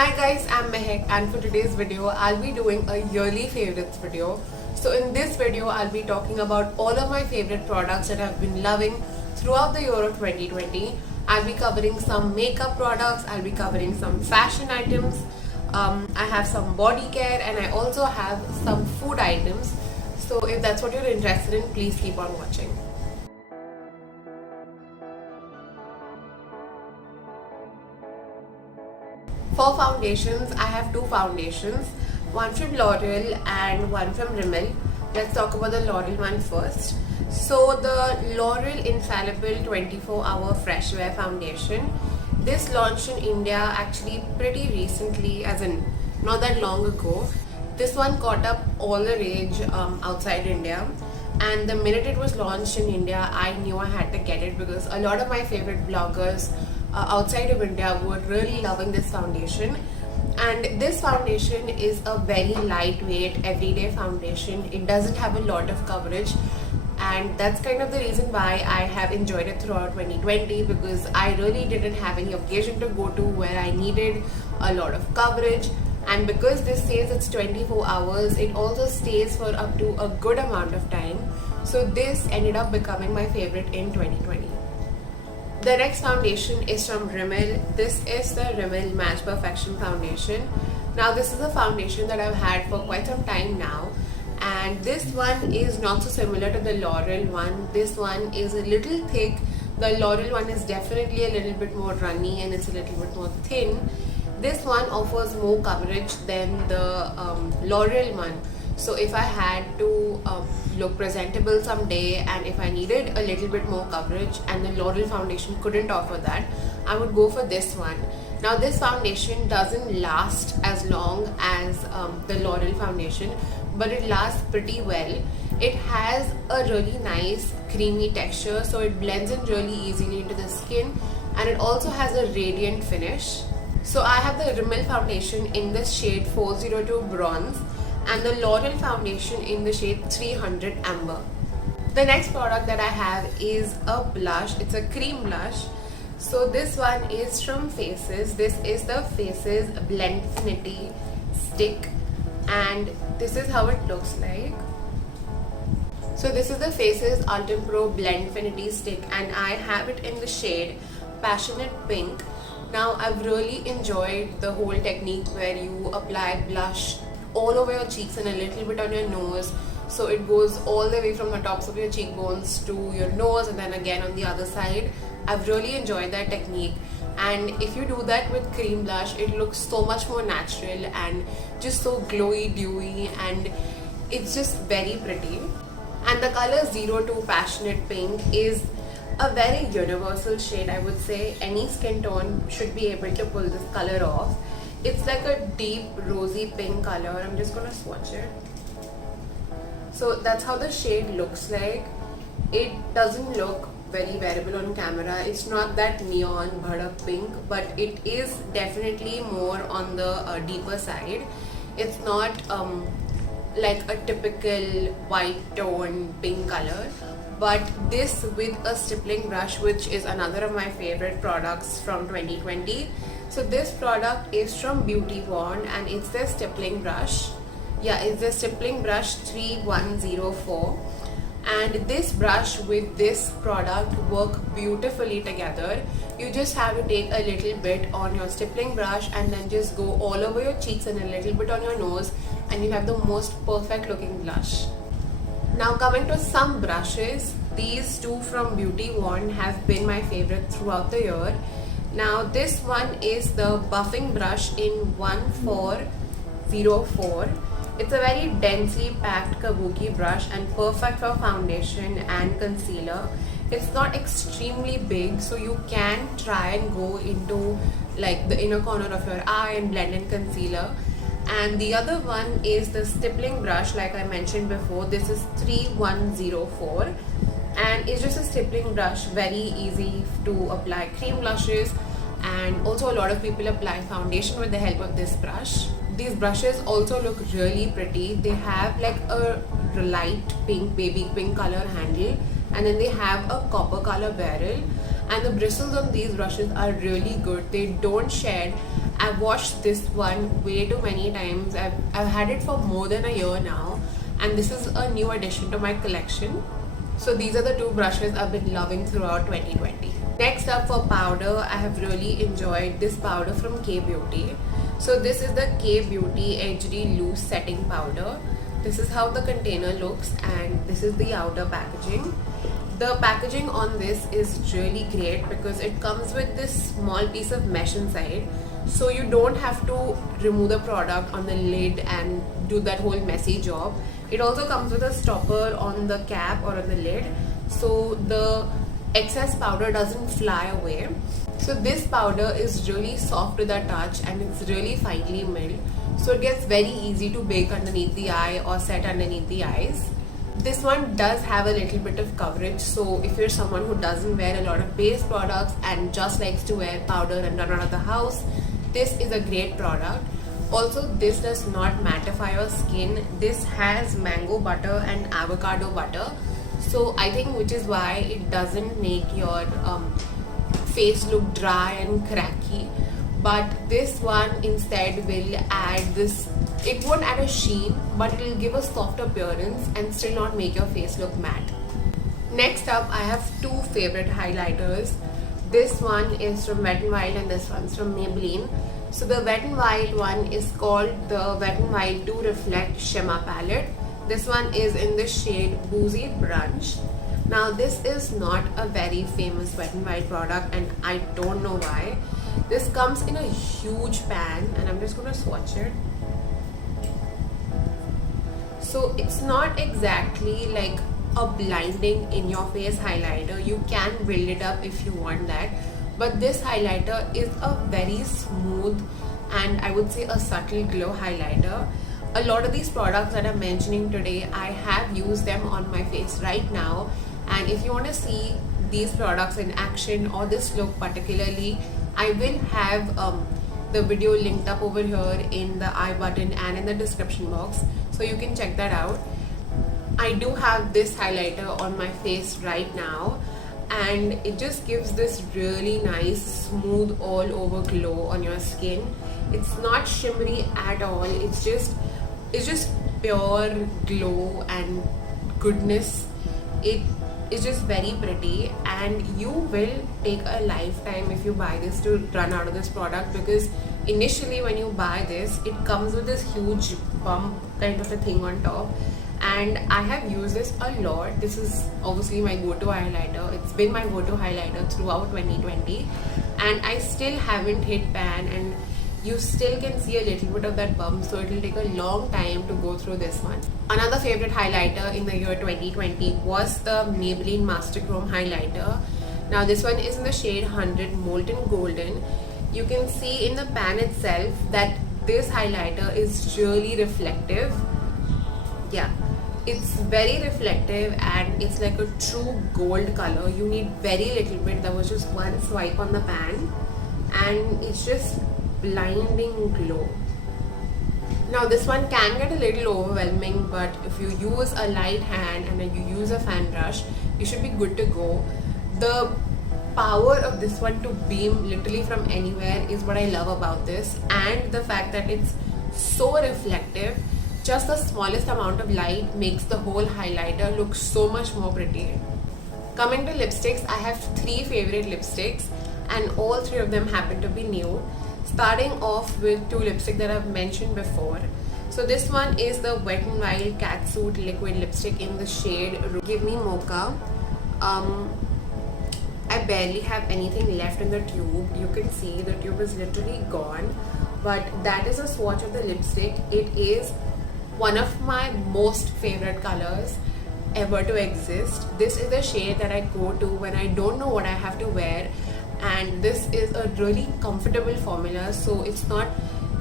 Hi guys, I'm Mehak and for today's video I'll be doing a yearly favorites video. So in this video I'll be talking about all of my favorite products that I've been loving throughout the year of 2020. I'll be covering some makeup products, I'll be covering some fashion items, I have some body care and I also have some food items. So if that's what you're interested in, please keep on watching. For foundations, I have two foundations, one from L'Oreal and one from Rimmel. Let's talk about the L'Oreal one first. So the L'Oreal Infallible 24-Hour Fresh Wear Foundation. This launched in India actually pretty recently, as in not that long ago. This one caught up all the rage outside India. And the minute it was launched in India, I knew I had to get it because a lot of my favorite bloggers outside of India were really loving this foundation. And this foundation is a very lightweight everyday foundation. It doesn't have a lot of coverage, and that's kind of the reason why I have enjoyed it throughout 2020, because I really didn't have any occasion to go to where I needed a lot of coverage. And because this says it's 24 hours, it also stays for up to a good amount of time. So this ended up becoming my favorite in 2020. The next foundation is from Rimmel. This is the Rimmel Match Perfection Foundation. Now this is a foundation that I've had for quite some time now, and this one is not so similar to the L'Oreal one. This one is a little thick. The L'Oreal one is definitely a little bit more runny and it's a little bit more thin. This one offers more coverage than the L'Oreal one. So if I had to look presentable someday and if I needed a little bit more coverage and the L'Oreal foundation couldn't offer that, I would go for this one. Now this foundation doesn't last as long as the L'Oreal foundation, but it lasts pretty well. It has a really nice creamy texture, so it blends in really easily into the skin, and it also has a radiant finish. So I have the Rimmel foundation in the shade 402 Bronze and the L'Oreal foundation in the shade 300 Amber. The next product that I have is a blush. It's a cream blush. So this one is from Faces. This is the Faces Blendfinity stick, and this is how it looks like. So this is the Faces Ultim Pro Blendfinity stick, and I have it in the shade Passionate Pink. Now I've really enjoyed the whole technique where you apply blush all over your cheeks and a little bit on your nose, so it goes all the way from the tops of your cheekbones to your nose and then again on the other side. I've really enjoyed that technique, and if you do that with cream blush, it looks so much more natural and just so glowy, dewy, and it's just very pretty. And the color 02 Passionate Pink is a very universal shade. I would say any skin tone should be able to pull this color off. It's like a deep rosy pink color. I'm just gonna swatch it. So that's how the shade looks like. It doesn't look very wearable on camera. It's not that neon bhadak pink, but it is definitely more on the deeper side. It's not like a typical white tone pink color, but this with a stippling brush, which is another of my favorite products from 2020. So this product is from Beauty Wand and it's the stippling brush. Yeah, it's the stippling brush 3104, and this brush with this product work beautifully together. You just have to take a little bit on your stippling brush and then just go all over your cheeks and a little bit on your nose, and you have the most perfect looking blush. Now coming to some brushes, these two from Beauty Wand have been my favorite throughout the year. Now this one is the buffing brush in 1404. It's a very densely packed kabuki brush and perfect for foundation and concealer. It's not extremely big, so you can try and go into like the inner corner of your eye and blend in concealer. And the other one is the stippling brush, like I mentioned before. This is 3104 and it's just a stippling brush, very easy to apply cream blushes, and also a lot of people apply foundation with the help of this brush. These brushes also look really pretty. They have like a light pink, baby pink color handle, and then they have a copper color barrel, and the bristles on these brushes are really good. They don't shed, I've washed this one way too many times. I've had it for more than a year now, and this is a new addition to my collection. So these are the two brushes I've been loving throughout 2020. Next up for powder, I have really enjoyed this powder from K Beauty. So this is the K Beauty HD Loose Setting Powder. This is how the container looks, and this is the outer packaging. The packaging on this is really great because it comes with this small piece of mesh inside, so you don't have to remove the product on the lid and do that whole messy job. It also comes with a stopper on the cap or on the lid, so the excess powder doesn't fly away. So this powder is really soft to the touch and it's really finely milled, so it gets very easy to bake underneath the eye or set underneath the eyes. This one does have a little bit of coverage, so if you're someone who doesn't wear a lot of base products and just likes to wear powder and run out of the house, this is a great product. Also, this does not mattify your skin. This has mango butter and avocado butter, so I think which is why it doesn't make your face look dry and cracky. But this one instead will add this, it won't add a sheen, but it will give a soft appearance and still not make your face look matte. Next up, I have two favorite highlighters. This one is from Wet n Wild and this one's from Maybelline. So the Wet n Wild one is called the Wet n Wild 2 Reflect Shimmer Palette. This one is in the shade Boozy Brunch. Now this is not a very famous Wet n Wild product and I don't know why. This comes in a huge pan and I'm just going to swatch it. So it's not exactly like a blinding in your face highlighter. You can build it up if you want that, but this highlighter is a very smooth and I would say a subtle glow highlighter. A lot of these products that I'm mentioning today, I have used them on my face right now, and if you want to see these products in action or this look particularly, I will have the video linked up over here in the I button and in the description box, so you can check that out. I do have this highlighter on my face right now and it just gives this really nice smooth all over glow on your skin. It's not shimmery at all, it's just pure glow and goodness. It is just very pretty and you will take a lifetime if you buy this to run out of this product, because initially when you buy this, it comes with this huge bump kind of a thing on top, and I have used this a lot. This is obviously my go-to highlighter. It's been my go-to highlighter throughout 2020 and I still haven't hit pan, and you still can see a little bit of that bump, so it will take a long time to go through this one. Another favorite highlighter in the year 2020 was the Maybelline Master Chrome highlighter. Now this one is in the shade 100 Molten Golden. You can see in the pan itself that this highlighter is really reflective. Yeah, it's very reflective and it's like a true gold color. You need very little bit. There was just one swipe on the pan and it's just blinding glow. Now this one can get a little overwhelming, but if you use a light hand and then you use a fan brush, you should be good to go. The power of this one to beam literally from anywhere is what I love about this, and the fact that it's so reflective. Just the smallest amount of light makes the whole highlighter look so much more pretty. Coming to lipsticks, I have three favorite lipsticks and all three of them happen to be nude. Starting off with two lipsticks that I've mentioned before. So this one is the Wet n Wild Catsuit Liquid Lipstick in the shade Give Me Mocha. I barely have anything left in the tube. You can see the tube is literally gone, but that is a swatch of the lipstick. It is one of my most favorite colors ever to exist. This is the shade that I go to when I don't know what I have to wear, and this is a really comfortable formula, so it's not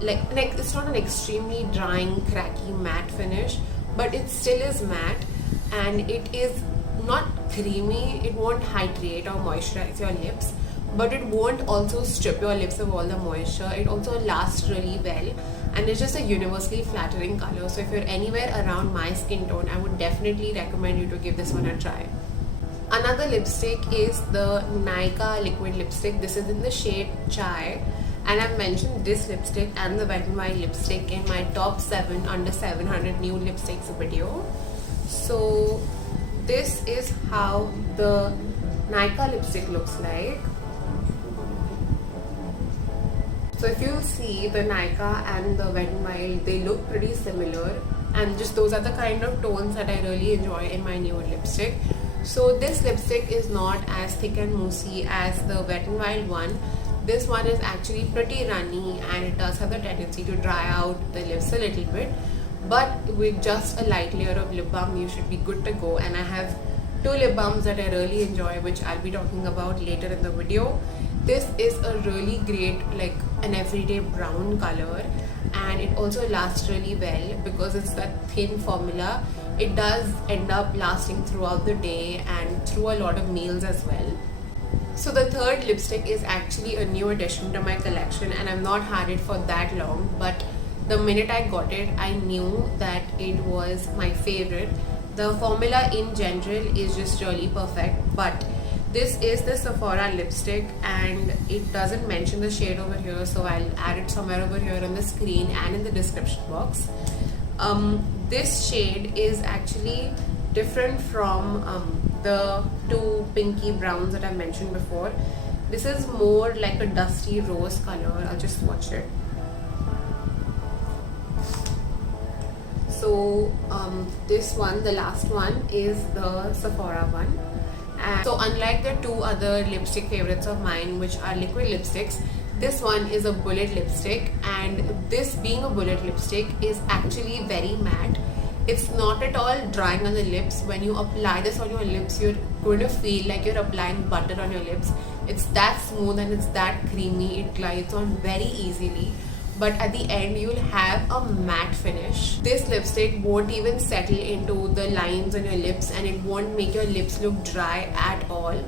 like it's not an extremely drying cracky matte finish, but it still is matte and it is not creamy. It won't hydrate or moisturize your lips, but it won't also strip your lips of all the moisture. It also lasts really well and it's just a universally flattering color. So if you're anywhere around my skin tone, I would definitely recommend you to give this one a try. Another lipstick is the Nykaa Liquid Lipstick. This is in the shade Chai and I've mentioned this lipstick and the Wet n Wild lipstick in my top 7 under 700 new lipsticks video. So this is how the Nykaa lipstick looks like. So if you see the Nykaa and the Wet n Wild, they look pretty similar, and just those are the kind of tones that I really enjoy in my new lipstick. So this lipstick is not as thick and moussey as the Wet n Wild one. This one is actually pretty runny, and it does have the tendency to dry out the lips a little bit, but with just a light layer of lip balm you should be good to go. And I have 2 lip balms that I really enjoy, which I'll be talking about later in the video. This is a really great, like an everyday brown color, and it also lasts really well because it's that thin formula. It does end up lasting throughout the day and through a lot of meals as well. So the third lipstick is actually a new addition to my collection, and I've not had it for that long, but the minute I got it, I knew that it was my favorite. The formula in general is just really perfect, but this is the Sephora lipstick, and it doesn't mention the shade over here, so I'll add it somewhere over here on the screen and in the description box. This shade is actually different from the 2 pinky browns that I mentioned before. This is more like a dusty rose color. I'll just swatch it. So this one, the last one, is the Sephora one. And so unlike the 2 other lipstick favorites of mine, which are liquid lipsticks, this one is a bullet lipstick, and this being a bullet lipstick is actually very matte. It's not at all drying on the lips. When you apply this on your lips, you're going to feel like you're applying butter on your lips. It's that smooth and it's that creamy. It glides on very easily, but at the end you'll have a matte finish. This lipstick won't even settle into the lines on your lips, and it won't make your lips look dry at all.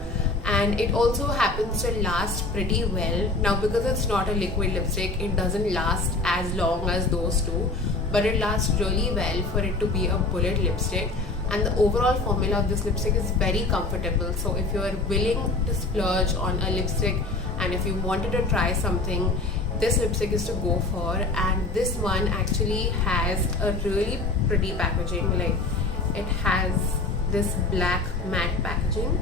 And it also happens to last pretty well. Now, because it's not a liquid lipstick, it doesn't last as long as those 2, but it lasts really well for it to be a bullet lipstick. And the overall formula of this lipstick is very comfortable. So if you're willing to splurge on a lipstick and if you wanted to try something, this lipstick is to go for. And this one actually has a really pretty packaging. Like, it has this black matte packaging.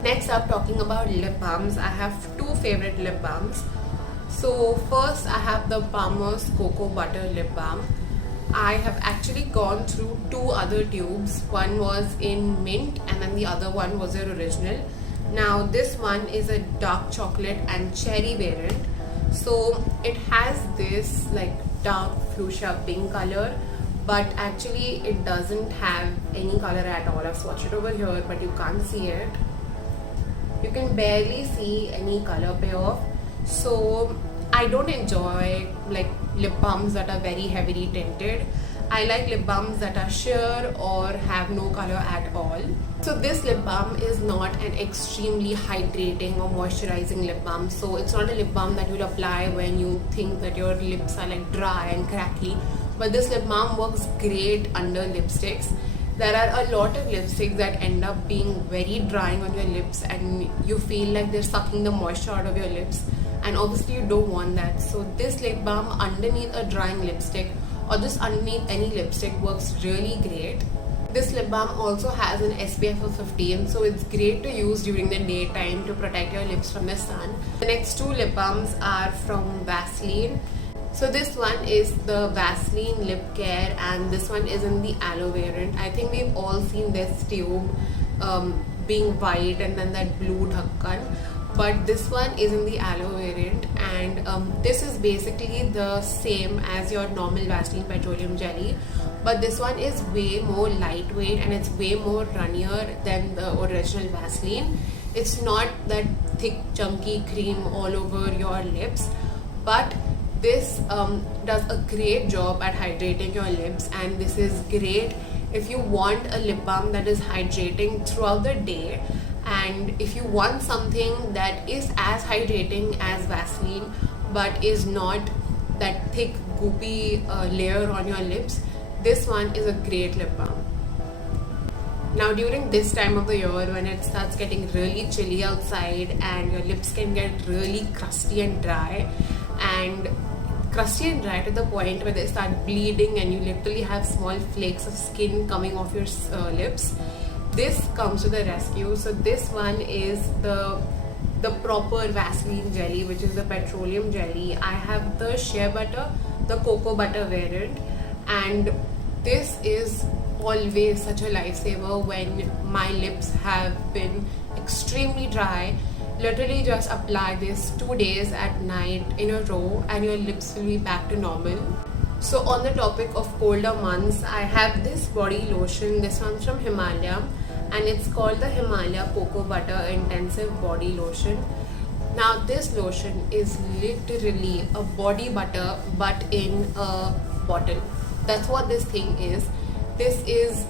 Next up, talking about lip balms, I have 2 favorite lip balms. So first I have the Palmer's Cocoa Butter Lip Balm. I have actually gone through 2 other tubes. One was in mint and then the other one was their original. Now this one is a dark chocolate and cherry variant. So it has this like dark fuchsia pink color, but actually it doesn't have any color at all. I've swatched it over here, but you can't see it. You can barely see any color payoff. So I don't enjoy like lip balms that are very heavily tinted. I like lip balms that are sheer or have no color at all. So this lip balm is not an extremely hydrating or moisturizing lip balm. So it's not a lip balm that you'll apply when you think that your lips are like dry and cracky. But this lip balm works great under lipsticks. There are a lot of lipsticks that end up being very drying on your lips, and you feel like they're sucking the moisture out of your lips, and obviously you don't want that. So this lip balm underneath a drying lipstick or just underneath any lipstick works really great. This lip balm also has an SPF of 15, so it's great to use during the daytime to protect your lips from the sun. The next 2 lip balms are from Vaseline. So this one is the Vaseline Lip Care, and this one is in the aloe variant. I think we've all seen this tube being white and then that blue dhakkan, but this one is in the aloe variant, and this is basically the same as your normal Vaseline Petroleum Jelly, but this one is way more lightweight and it's way more runnier than the original Vaseline. It's not that thick chunky cream all over your lips, but this does a great job at hydrating your lips, and this is great if you want a lip balm that is hydrating throughout the day, and if you want something that is as hydrating as Vaseline but is not that thick goopy layer on your lips, this one is a great lip balm. Now during this time of the year when it starts getting really chilly outside and your lips can get really and crusty and dry to the point where they start bleeding and you literally have small flakes of skin coming off your lips, this comes to the rescue. So this one is the proper Vaseline jelly, which is the petroleum jelly. I have the shea butter, the cocoa butter variant, and this is always such a lifesaver when my lips have been extremely dry. Literally just apply this 2 days at night in a row and your lips will be back to normal. So on the topic of colder months, I have this body lotion. This one's from Himalaya and it's called the Himalaya Cocoa Butter Intensive Body Lotion. Now this lotion is literally a body butter but in a bottle. That's what this thing is. This is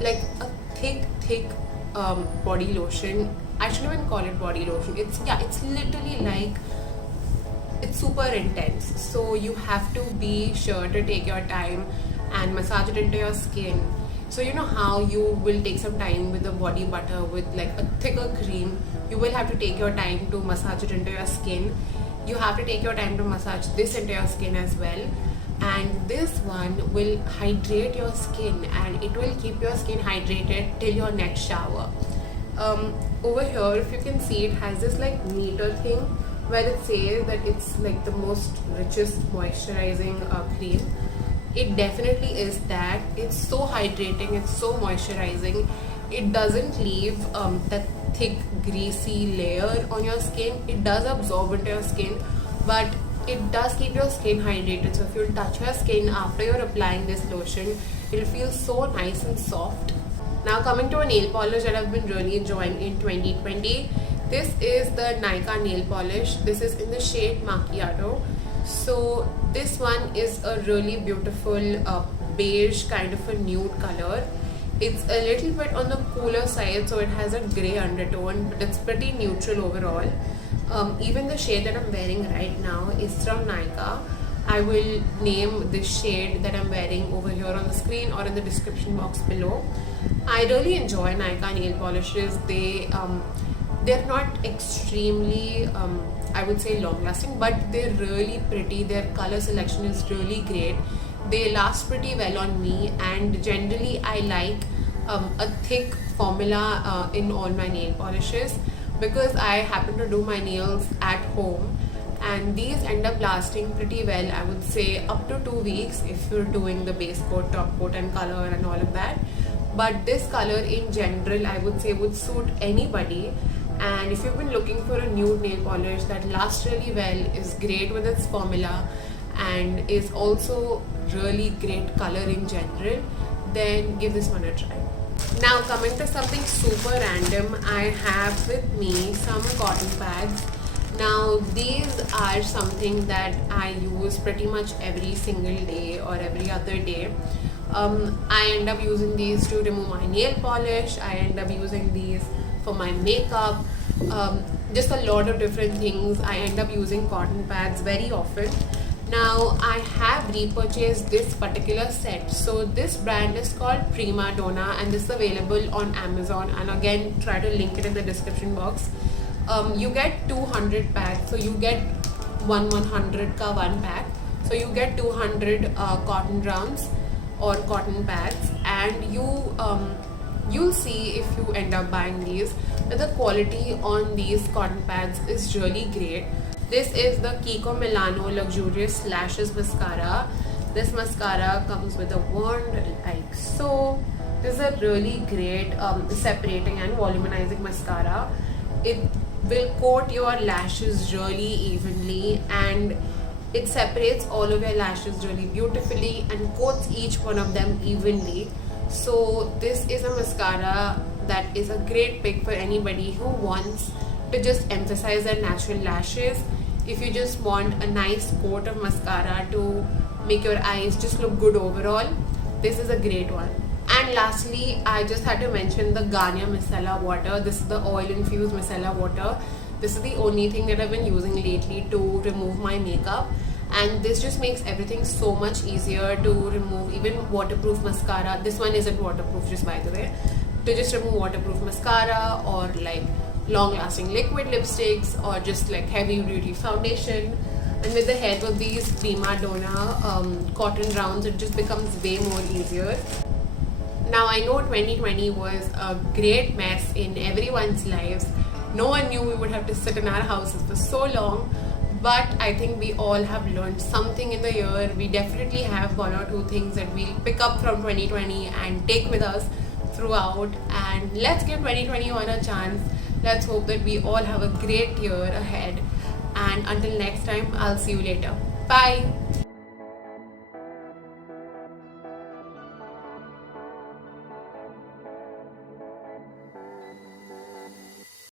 like a thick body lotion. I shouldn't even call it body lotion. It's literally like, it's super intense. So you have to be sure to take your time and massage it into your skin. So you know how you will take some time with the body butter with like a thicker cream. You will have to take your time to massage it into your skin. You have to take your time to massage this into your skin as well. And this one will hydrate your skin and it will keep your skin hydrated till your next shower. Over here, if you can see, it has this like meter thing where it says that it's like the most richest moisturizing cream. It definitely is that. It's so hydrating, it's so moisturizing. It doesn't leave that thick greasy layer on your skin. It does absorb into your skin, but it does keep your skin hydrated. So if you touch your skin after you're applying this lotion, it'll feel so nice and soft. Now coming to a nail polish that I've been really enjoying in 2020. This is the Nykaa nail polish. This is in the shade Macchiato. So this one is a really beautiful beige kind of a nude color. It's a little bit on the cooler side, so it has a grey undertone, but it's pretty neutral overall. Even the shade that I'm wearing right now is from Nykaa. I will name this shade that I'm wearing over here on the screen or in the description box below. I really enjoy Nykaa nail polishes. They're not extremely I would say long lasting, but they're really pretty. Their color selection is really great. They last pretty well on me, and generally I like a thick formula in all my nail polishes because I happen to do my nails at home, and these end up lasting pretty well. I would say up to 2 weeks if you're doing the base coat, top coat and color and all of that. But this color in general I would say would suit anybody. And if you've been looking for a nude nail polish that lasts really well, is great with its formula and is also really great color in general, then give this one a try. Now coming to something super random, I have with me some cotton pads. Now these are something that I use pretty much every single day or every other day. I end up using these to remove my nail polish. I end up using these for my makeup, just a lot of different things. I end up using cotton pads very often. Now I have repurchased this particular set. So this brand is called Prima Donna and this is available on Amazon, and again try to link it in the description box. You get 200 packs, so you get 100 ka one pack, so you get 200 cotton rounds or cotton pads, and you'll see if you end up buying these that the quality on these cotton pads is really great. This is the Kiko Milano Luxurious Lashes Mascara. This mascara comes with a wand like so. This is a really great separating and volumizing mascara. It will coat your lashes really evenly and it separates all of your lashes really beautifully and coats each one of them evenly. So this is a mascara that is a great pick for anybody who wants to just emphasize their natural lashes. If you just want a nice coat of mascara to make your eyes just look good overall, this is a great one. And lastly, I just had to mention the Garnier Micellar Water. This is the oil infused micellar water. This is the only thing that I've been using lately to remove my makeup, and this just makes everything so much easier to remove, even waterproof mascara. This one isn't waterproof, just by the way. to just remove waterproof mascara or like long lasting liquid lipsticks or just like heavy duty foundation. And with the help of these Prima Donna cotton rounds, it just becomes way more easier. Now I know 2020 was a great mess in everyone's lives. No one knew we would have to sit in our houses for so long, but I think we all have learned something in the year. We definitely have one or two things that we'll pick up from 2020 and take with us throughout. And let's give 2021 a chance. Let's hope that we all have a great year ahead. And until next time, I'll see you later. Bye.